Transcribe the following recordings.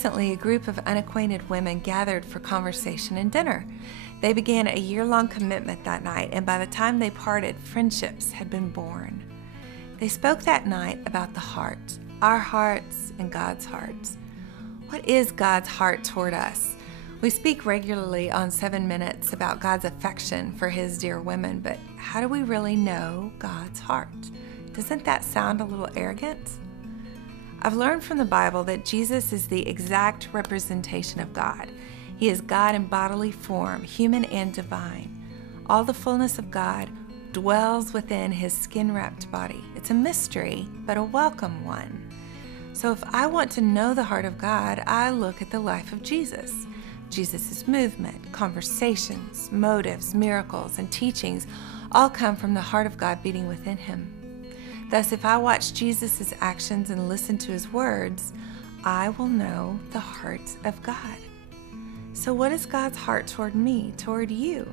recently, a group of unacquainted women gathered for conversation and dinner. They began a year-long commitment that night, and by the time they parted, friendships had been born. They spoke that night about the heart, our hearts and God's hearts. What is God's heart toward us? We speak regularly on 7 Minutes about God's affection for His dear women, but how do we really know God's heart? Doesn't that sound a little arrogant? I've learned from the Bible that Jesus is the exact representation of God. He is God in bodily form, human and divine. All the fullness of God dwells within His skin-wrapped body. It's a mystery, but a welcome one. So if I want to know the heart of God, I look at the life of Jesus. Jesus' movement, conversations, motives, miracles, and teachings all come from the heart of God beating within Him. Thus, if I watch Jesus' actions and listen to His words, I will know the heart of God. So what is God's heart toward me, toward you?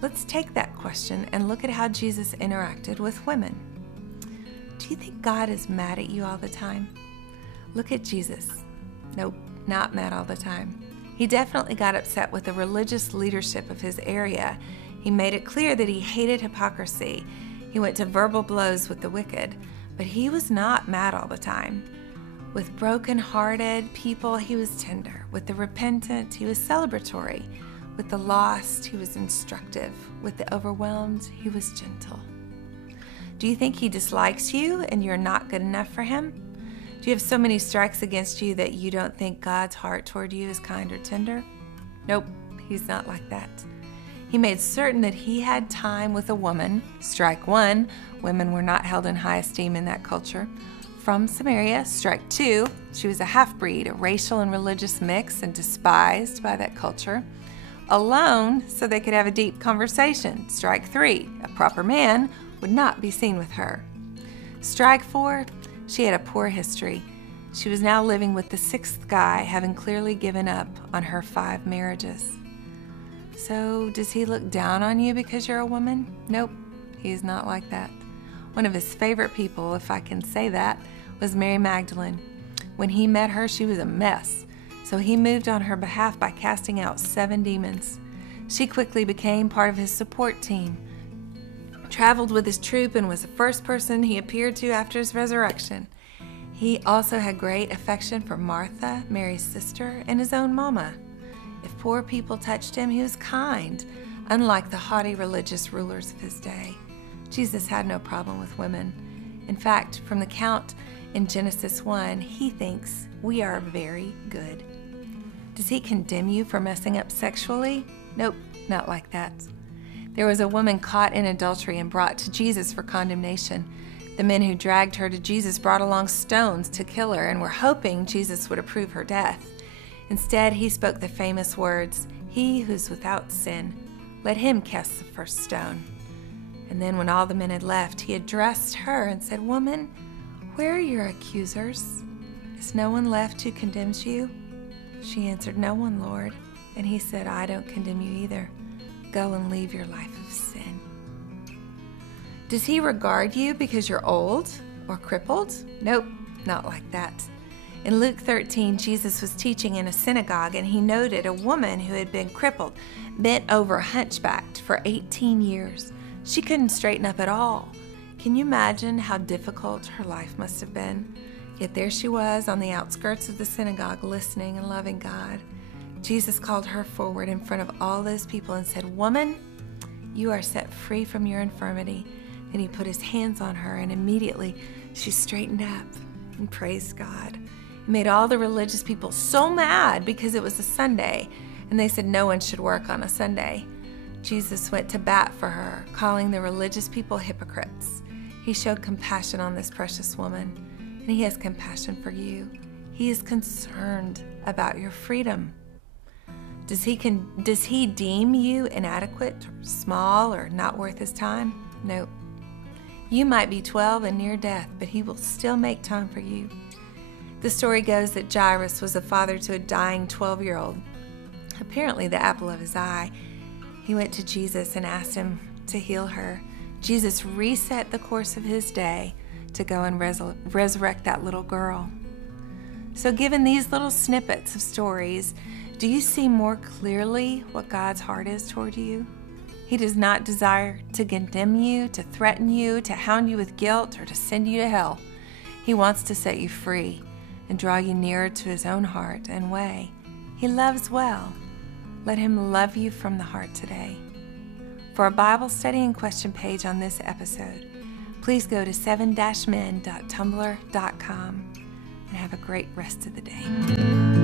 Let's take that question and look at how Jesus interacted with women. Do you think God is mad at you all the time? Look at Jesus. Nope, not mad all the time. He definitely got upset with the religious leadership of His area. He made it clear that He hated hypocrisy. He went to verbal blows with the wicked, but He was not mad all the time. With broken-hearted people, He was tender. With the repentant, He was celebratory. With the lost, He was instructive. With the overwhelmed, He was gentle. Do you think He dislikes you and you're not good enough for Him? Do you have so many strikes against you that you don't think God's heart toward you is kind or tender? Nope, He's not like that. He made certain that He had time with a woman, strike 1, women were not held in high esteem in that culture, from Samaria, strike 2, she was a half-breed, a racial and religious mix and despised by that culture, alone so they could have a deep conversation, strike 3, a proper man would not be seen with her. Strike 4, she had a poor history. She was now living with the 6th guy, having clearly given up on her 5 marriages. So, does He look down on you because you're a woman? Nope, He's not like that. One of His favorite people, if I can say that, was Mary Magdalene. When He met her, she was a mess. So He moved on her behalf by casting out 7 demons. She quickly became part of His support team, traveled with His troop, and was the first person He appeared to after His resurrection. He also had great affection for Martha, Mary's sister, and His own mama. If poor people touched Him, He was kind, unlike the haughty religious rulers of His day. Jesus had no problem with women. In fact, from the count in Genesis 1, He thinks we are very good. Does He condemn you for messing up sexually? Nope, not like that. There was a woman caught in adultery and brought to Jesus for condemnation. The men who dragged her to Jesus brought along stones to kill her and were hoping Jesus would approve her death. Instead, He spoke the famous words, "He who's without sin, let him cast the first stone." And then when all the men had left, He addressed her and said, "Woman, where are your accusers? Is no one left who condemns you?" She answered, "No one, Lord." And He said, "I don't condemn you either. Go and leave your life of sin." Does He regard you because you're old or crippled? Nope, not like that. In Luke 13, Jesus was teaching in a synagogue, and He noted a woman who had been crippled, bent over, hunchbacked for 18 years. She couldn't straighten up at all. Can you imagine how difficult her life must have been? Yet there she was on the outskirts of the synagogue, listening and loving God. Jesus called her forward in front of all those people and said, "Woman, you are set free from your infirmity." And He put His hands on her, and immediately she straightened up and praised God. It made all the religious people so mad because it was a Sunday, and they said no one should work on a Sunday. Jesus went to bat for her, calling the religious people hypocrites. He showed compassion on this precious woman, and He has compassion for you. He is concerned about your freedom. Does he deem you inadequate, or small, or not worth His time? No. You might be 12 and near death, but He will still make time for you. The story goes that Jairus was a father to a dying 12-year-old, apparently the apple of his eye. He went to Jesus and asked Him to heal her. Jesus reset the course of His day to go and resurrect that little girl. So given these little snippets of stories, do you see more clearly what God's heart is toward you? He does not desire to condemn you, to threaten you, to hound you with guilt, or to send you to hell. He wants to set you free and draw you nearer to His own heart and way. He loves well. Let Him love you from the heart today. For a Bible study and question page on this episode, please go to 7-men.tumblr.com and have a great rest of the day.